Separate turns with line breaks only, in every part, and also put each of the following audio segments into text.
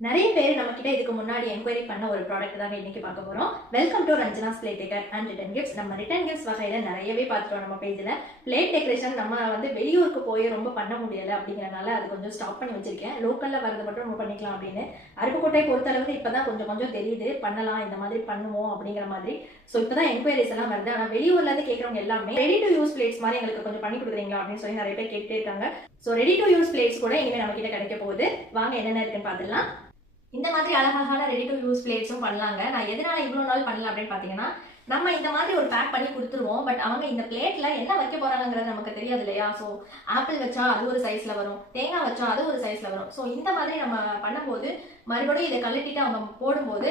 நிறைய பேர் நம்ம கிட்ட இதுக்கு முன்னாடி என்கொயரி பண்ண ஒரு ப்ராடக்ட் தாங்க இன்னைக்கு பார்க்க போறோம். Welcome to Ranjana play taker and return gifts நம்ம ரிட்டன் கிஃப்ட்ஸ் வகையில நிறையவே பார்த்துட்டோம் நம்ம பேஜ்ல பிளேட் டெக்கரேஷன் நம்ம வந்து வெளியூருக்கு போய் ரொம்ப பண்ண முடியல அப்படிங்கறனால அது கொஞ்சம் ஸ்டாப் பண்ணி வச்சிருக்கேன். லோக்கல்ல வரது மட்டும் நம்ம பண்ணிக்கலாம் அப்படின்னு. அருப்புக்கோட்டை பொறுத்தளவுக்கு இப்பதான் கொஞ்சம் கொஞ்சம் தெரியுது. பண்ணலாம் இந்த மாதிரி பண்ணுவோம் அப்படிங்கிற மாதிரி. ஸோ இப்பதான் என்கொயரிஸ் எல்லாம் வருது. ஆனா வெளியூர்ல இருந்து கேட்கறவங்க எல்லாமே ரெடி டு யூஸ் பிளேட்ஸ் மாதிரி எங்களுக்கு கொஞ்சம் பண்ணி கொடுக்குறீங்களா அப்படின்னு சொல்லி நிறைய பேர் கேட்டே இருக்காங்க. So ready to use plates கூட இனிமேல் நம்ம கிட்ட கிடைக்க போகுது. வாங்க என்னென்ன இருக்குன்னு பார்த்துலாம் இந்த மாதிரி அழகழகான ரெடி டு யூஸ் பிளேட்ஸும் பண்ணலாங்க. நான் எதனால இவ்வளோ நாள் பண்ணல அப்படின்னு பார்த்தீங்கன்னா நம்ம இந்த மாதிரி ஒரு பேக் பண்ணி கொடுத்துருவோம். பட் அவங்க இந்த பிளேட்ல என்ன வைக்க போறாங்கிறது நமக்கு தெரியாது இல்லையா? ஸோ ஆப்பிள் வச்சா அது ஒரு சைஸ்ல வரும். தேங்காய் வச்சா அது ஒரு சைஸ்ல வரும். ஸோ இந்த மாதிரி நம்ம பண்ணும்போது மறுபடியும் இதை கழட்டிட்டு அவங்க போடும்போது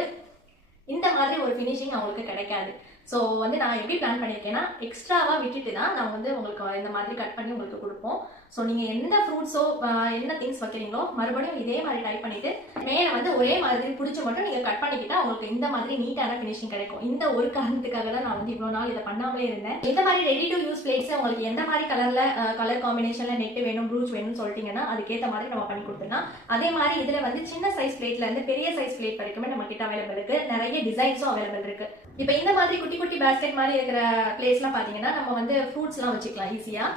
இந்த மாதிரி ஒரு ஃபினிஷிங் அவங்களுக்கு கிடைக்காது. ஸோ வந்து நான் எப்படி பிளான் பண்ணியிருக்கேன்னா எக்ஸ்ட்ராவாக விட்டுட்டு தான் நான் வந்து உங்களுக்கு இந்த மாதிரி கட் பண்ணி உங்களுக்கு கொடுப்போம். ஸோ நீங்கள் எந்த ஃப்ரூட்ஸோ என்ன திங்ஸ் வைக்கிறீங்களோ மறுபடியும் இதே மாதிரி டைப் பண்ணிட்டு மேலே வந்து ஒரே மாதிரி பிடிச்சி மட்டும் நீங்கள் கட் பண்ணிக்கிட்டால் உங்களுக்கு இந்த மாதிரி நீட்டான ஃபினிஷிங் கிடைக்கும். இந்த ஒரு காரணத்துக்காக தான் நான் வந்து இவ்வளோ நாள் இதை பண்ணாமலே இருந்தேன். இந்த மாதிரி ரெடி டு யூஸ் பிளேட்ஸ் உங்களுக்கு எந்த மாதிரி கலரில் கலர் காம்பினேஷனில் நெட்டு வேணும் ப்ரூச் வேணும்னு சொல்லிட்டீங்கன்னா அதுக்கேற்ற மாதிரி நம்ம பண்ணி கொடுத்துடலாம். அதே மாதிரி இதில் வந்து சின்ன சைஸ் பிளேட்லேருந்து பெரிய சைஸ் பிளேட் வரைக்குமே நம்ம கிட்ட அவைலபிள் இருக்குது நிறைய டிசைன்ஸும் அவைலபிள் இருக்குது இப்போ இந்த மாதிரி குட்டி குட்டி பேஸ்கெட் மாதிரி இருக்கிற பிளேஸ்லாம் பார்த்தீங்கன்னா நம்ம வந்து ஃப்ரூட்ஸ்லாம் வச்சுக்கலாம் ஈஸியாக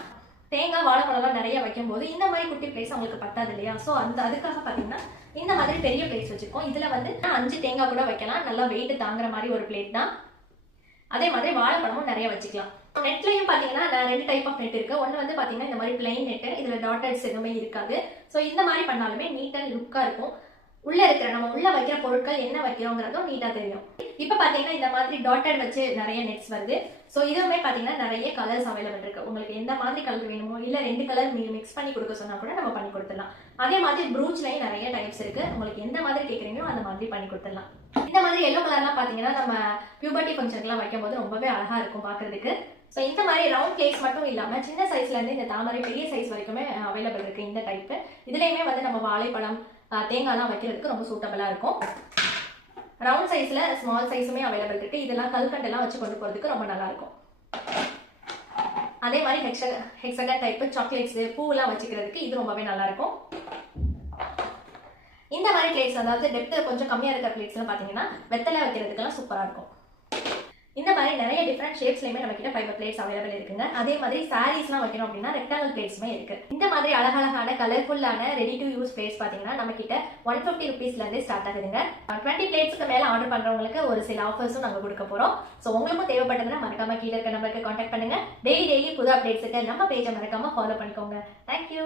தேங்காய் வாழைப்பழம்லாம் நிறைய வைக்கும்போது இந்த மாதிரி குட்டி பிளேஸ் அவங்களுக்கு பத்தாது இல்லையா? ஸோ அந்த அதுக்காக பார்த்தீங்கன்னா இந்த மாதிரி பெரிய பிளேஸ் வச்சிருக்கோம். இதில் வந்து அஞ்சு தேங்காய் கூட வைக்கலாம். நல்லா வெயிட் தாங்குற மாதிரி ஒரு பிளேட் தான். அதே மாதிரி வாழைப்பழமும் நிறைய வச்சுக்கலாம். நெட்லையும் பார்த்தீங்கன்னா ரெண்டு டைப் ஆஃப் நெட் இருக்கு. ஒன்று வந்து பார்த்தீங்கன்னா இந்த மாதிரி பிளைன் நெட்டு இதில் டாட்டர்ஸ் எதுவுமே இருக்காது. ஸோ இந்த மாதிரி பண்ணாலுமே நீட் அண்ட் லுக்காக இருக்கும். உள்ள இருக்கிற நம்ம உள்ள வைக்கிற பொருட்கள் என்ன வைக்கிறோங்கிறதும் நீட்டா தெரியும். இப்போ பாத்தீங்கன்னா இந்த மாதிரி டாட்டட் வச்சு நிறைய நெட்ஸ் வருது. ஸோ இதுவுமே பாத்தீங்கன்னா நிறைய கலர்ஸ் அவைலபிள் இருக்கு. உங்களுக்கு எந்த மாதிரி கலர் வேணுமோ இல்ல ரெண்டு கலர் நீங்க மிக்ஸ் பண்ணி கொடுக்க சொன்னா கூட நம்ம பண்ணி கொடுத்துடலாம். அதே மாதிரி ப்ரூச்லயும் நிறைய டைப்ஸ் இருக்கு. உங்களுக்கு எந்த மாதிரி கேட்குறீங்களோ அந்த மாதிரி பண்ணி கொடுத்துடலாம். இந்த மாதிரி எல்லோ கலர்லாம் பாத்தீங்கன்னா நம்ம பியூபர்ட்டி ஃபங்க்ஷன்லாம் வைக்கும் போது ரொம்பவே அழகா இருக்கும் பாக்குறதுக்கு. ஸோ இந்த மாதிரி ரவுண்ட் கேக்ஸ் மட்டும் இல்லாமல் சின்ன சைஸ்ல இருந்து இந்த தாமரை பெரிய சைஸ் வரைக்குமே அவைலபிள் இருக்கு இந்த டைப் இதுலயுமே வந்து நம்ம வாழைப்பழம் தேங்காய்லாம் வைக்கிறதுக்கு ரொம்ப சூட்டபிளாக இருக்கும். ரவுண்ட் சைஸில் ஸ்மால் சைஸுமே அவைலபிள் இருக்கு. இதெல்லாம் கல்கண்டெல்லாம் வச்சு கொண்டு போகிறதுக்கு ரொம்ப நல்லாயிருக்கும் அதே மாதிரி ஹெக்ஸ ஹெக்ஸகன் டைப்பு சாக்லேட்ஸு பூவெல்லாம் வச்சுக்கிறதுக்கு இது ரொம்பவே நல்லாயிருக்கும் இந்த மாதிரி பிளேட்ஸ் அதாவது டெப்த் கொஞ்சம் கம்மியாக இருக்கிற பிளேட்ஸ்லாம் பார்த்தீங்கன்னா வெத்தலை வைக்கிறதுக்கெல்லாம் சூப்பராக இருக்கும். இந்த மாதிரி நிறைய டிஃப்ரெண்ட் ஷேப்ஸ்லயுமே நம்ம கிட்ட ஃபைபர் பிளேட்ஸ் அவைலபிள் இருக்குங்க. அதே மாதிரி சாரீஸ்லாம் வைக்கணும் அப்படின்னா ரெக்டாங்கல் பிளேட்ஸுமே இருக்கு. இந்த மாதிரி அழகழகான கலர்ஃபுல்லான ரெடி டு யூஸ் பிளேட்ஸ் பாத்தீங்கன்னா நம்ம கிட்ட ஒன் ஃபிஃப்டி ருபீஸ்ல இருந்து ஸ்டார்ட் ஆகுதுங்க. டுவெண்ட்டி பிளேட்ஸ்க்கு மேல ஆர்டர் பண்றவங்களுக்கு ஒரு சில ஆஃபர்ஸும் நாங்க கொடுக்க போறோம். ஸோ உங்களுக்கும் தேவைப்பட்டதுன்னா மறக்காம கீழே இருக்க நம்பருக்கு காண்டாக்ட் பண்ணுங்க. டெய்லி டெய்லி புது அப்டேட்ஸுக்கு நம்ம பேஜை மறக்காம ஃபாலோ பண்ணிக்கோங்க. தேங்க்யூ